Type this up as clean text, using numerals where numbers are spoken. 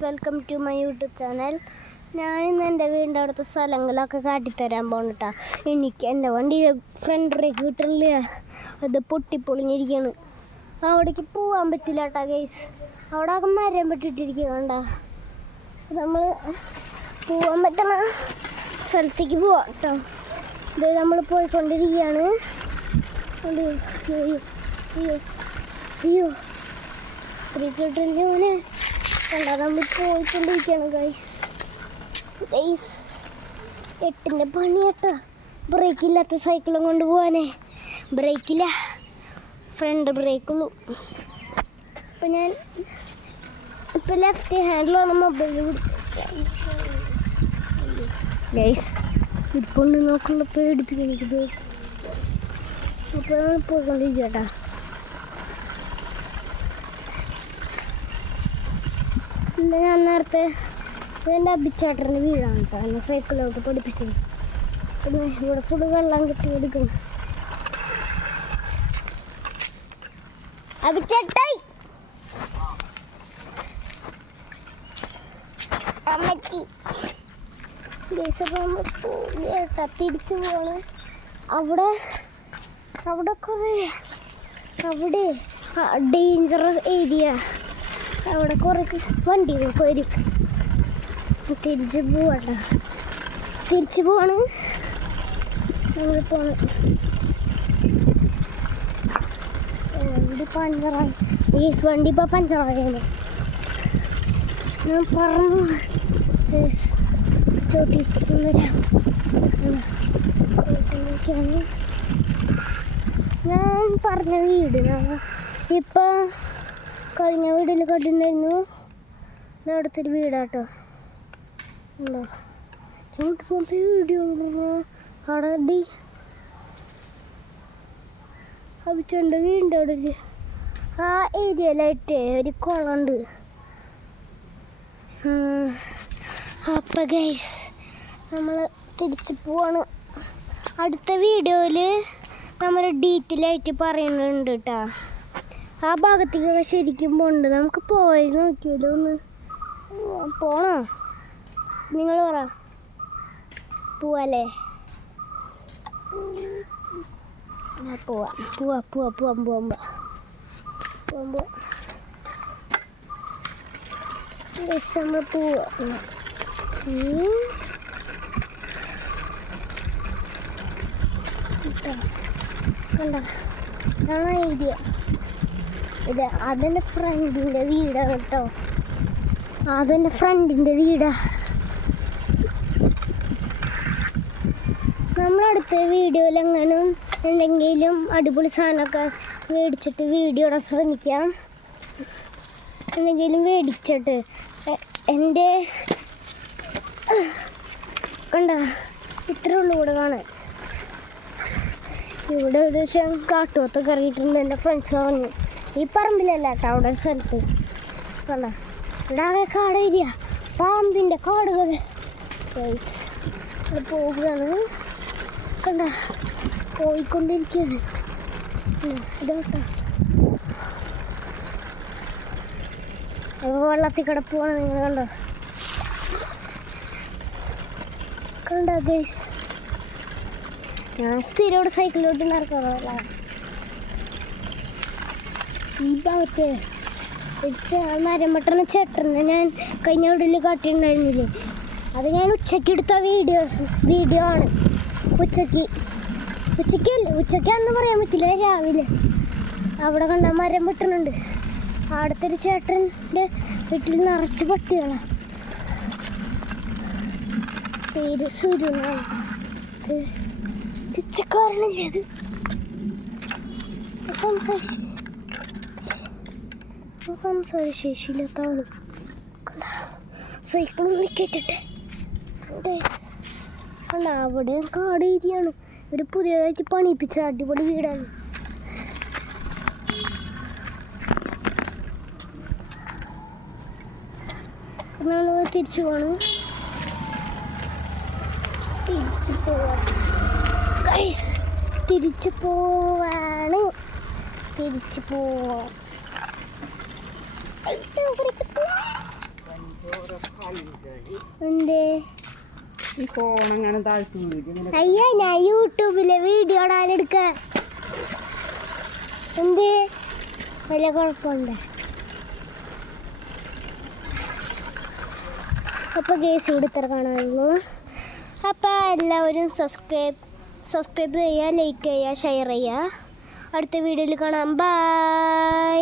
Welcome to my YouTube channel. ഞാനിന്ന് എൻ്റെ വീടിൻ്റെ അവിടുത്തെ സ്ഥലങ്ങളൊക്കെ കാട്ടിത്തരാൻ പോകണട്ടാ. എനിക്ക് എൻ്റെ വണ്ടി ഫ്രണ്ട് ബ്രേക്ക് കിട്ടണില്ല, അത് പൊട്ടിപ്പൊളിഞ്ഞിരിക്കുകയാണ്. അവിടേക്ക് പോകാൻ പറ്റില്ല കേട്ടാ ഗൈസ്. അവിടെ ആകെ മരം പെട്ടിട്ടിരിക്കണ്ട. നമ്മൾ പോകാൻ പറ്റണ സ്ഥലത്തേക്ക് പോവാം കേട്ടോ. ഇത് നമ്മൾ പോയിക്കൊണ്ടിരിക്കുകയാണ്. അയ്യോ അയ്യോ അയ്യോ ബ്രേക്ക് കിട്ടില്ല മോനെ. നമ്മൾ പോയിക്കൊണ്ടിരിക്കുകയാണ് ഗൈസ്. 8ൻ്റെ പണി കേട്ടോ. ബ്രേക്കില്ലാത്ത സൈക്കിളും കൊണ്ട് പോകാനേ. ബ്രേക്കില്ല, ഫ്രണ്ട് ബ്രേക്കുള്ളൂ. അപ്പം ഞാൻ ഇപ്പം ലെഫ്റ്റ് ഹാൻഡിലാണ് മൊബൈൽ പിടിച്ചു ഗൈസ്. ഇപ്പൊണ്ട് നോക്കുമ്പോൾ പേടിപ്പിക്കുന്നത്. അപ്പോൾ പോയിക്കൊണ്ടിരിക്കുക കേട്ടോ. ഞാൻ നേരത്തെ എൻ്റെ അബിച്ചേട്ടൻ്റെ വീടാണ് കേട്ടോ. എന്നെ സൈക്കിളോട്ട് പഠിപ്പിച്ചത്. ഇവിടെ ഫുഡ് വെള്ളം കിട്ടി എടുക്കണം. അബിച്ചേട്ടായി അമ്മച്ചി ദേശം കേട്ടാ തിരിച്ചു പോവാണ്. അവിടെ കുറേ ഡേഞ്ചറസ് ഏരിയ. അവിടെ കുറേ വണ്ടികളൊക്കെ വരും. തിരിച്ചു പോവാണ് നമ്മൾ പോണ്. വണ്ടി പഞ്ചറായി. വണ്ടി ഇപ്പോൾ പഞ്ചറായാണ്. ഞാൻ പറഞ്ഞു ചോട്ടിച്ചു വരാം. ഞാൻ പറഞ്ഞ വീട് ഇപ്പം കഴിഞ്ഞ വീട്ടിൽ കണ്ടിട്ടുണ്ടായിരുന്നു. അടുത്തൊരു വീടാട്ടോ. ഉണ്ടോ അങ്ങോട്ട് പോകുമ്പോൾ വീഡിയോ അവിടെ അവിച്ചൻ്റെ വീടിൻ്റെ അവിടെ ഒരു ആ ഏരിയയിലായിട്ട് ഒരു കുളമുണ്ട്. അപ്പം ഗൈസ് നമ്മൾ തിരിച്ച് പോവാണ്. അടുത്ത വീഡിയോയിൽ നമ്മൾ ഡീറ്റെയിൽ ആയിട്ട് പറയുന്നുണ്ട് കേട്ടോ. ആ ഭാഗത്തേക്കൊക്കെ ശരിക്കും പോകണ്ട്. നമുക്ക് പോയി നോക്കിയാലോ ഒന്ന്. പോണോ? നിങ്ങൾ പറ. പോവാല്ലേ? പോവാം. നമ്മൾ പോവാ. കണ്ടോ ഇതാണ് ഏരിയ. ഇത് അതെൻ്റെ ഫ്രണ്ടിൻ്റെ വീടാണ് കേട്ടോ. അതെൻ്റെ ഫ്രണ്ടിൻ്റെ വീടാ. നമ്മളടുത്ത വീഡിയോയിൽ എങ്ങനും എന്തെങ്കിലും അടിപൊളി സാധനമൊക്കെ മേടിച്ചിട്ട് വീഡിയോ ഇടാൻ ശ്രമിക്കാം. എന്തെങ്കിലും മേടിച്ചിട്ട് എൻ്റെ കണ്ടോ ഇത്രേ ഉള്ളൂ ഇവിടെ കാണാൻ. ഇവിടെ ഒരു ദിവസം കാട്ടുപോത്തൊക്കെ ഇറങ്ങിയിട്ടുണ്ട്. എൻ്റെ ഫ്രണ്ട്സ് പറഞ്ഞു. ഈ പറമ്പിലല്ല കേട്ടോ, അവിടെ ഒരു സ്ഥലത്ത് കണ്ട. ഇവിടെ ആകെ കാട് ഏരിയ, പാമ്പിൻ്റെ കാടുകൾ. ഇവിടെ പോവുകയാണ്. കണ്ട പോയിക്കൊണ്ടിരിക്കുകയാണ്. ഇതോട്ടോ വെള്ളത്തിൽ കിടപ്പുവാണ്. നിങ്ങൾ കണ്ടോ ഗൈസ്. ഞാൻ സ്ഥിരം ഇവിടെ സൈക്കിളിലോട്ട് നടക്കാറല്ല. ഈ ഭാഗത്ത് മരം വെട്ടണ ചേട്ടനെ ഞാൻ കഴിഞ്ഞ വീട്ടിൽ കാട്ടിയിട്ടുണ്ടായിരുന്നില്ലേ, അത് ഞാൻ ഉച്ചയ്ക്ക് എടുത്ത വീഡിയോ ആണ്. ഉച്ചയ്ക്കാണെന്ന് പറയാൻ പറ്റില്ല, രാവിലെ. അവിടെ കണ്ട മരം വെട്ടണുണ്ട്. അടുത്തൊരു ചേട്ടൻ്റെ വീട്ടിൽ നിറച്ച് പട്ടികളാണ്. പേര് സുരു. പിച്ചക്കാരനല്ലേ അത്? സംസാരശേഷിയില്ലാത്ത ആള്. സൈക്കിളും കേട്ടിട്ട് കണ്ട. അവിടെ കാട് ഏരിയയാണ്. ഒരു പുതിയതായിട്ട് പണിയിപ്പിച്ച അടിപൊളി വീടാണ്. തിരിച്ചു പോവാണ്. തിരിച്ചു പോവാണ്. തിരിച്ചു പോവാം. എന്തേ ഈ ഫോൺ എങ്ങനെ താഴ്ത്തി വീഴും അയ്യ ഞാൻ യൂട്യൂബിലെ വീഡിയോ എടുക്ക എന്തേ വല്ല കുഴപ്പമുണ്ട്. അപ്പോൾ ഗേസ് ഇവിടെ ഇത്ര കാണാമായിരുന്നു. അപ്പോൾ എല്ലാവരും സബ്സ്ക്രൈബ് ചെയ്യുക, ലൈക്ക് ചെയ്യുക, ഷെയർ ചെയ്യുക. അടുത്ത വീഡിയോയിൽ കാണാം. ബൈ.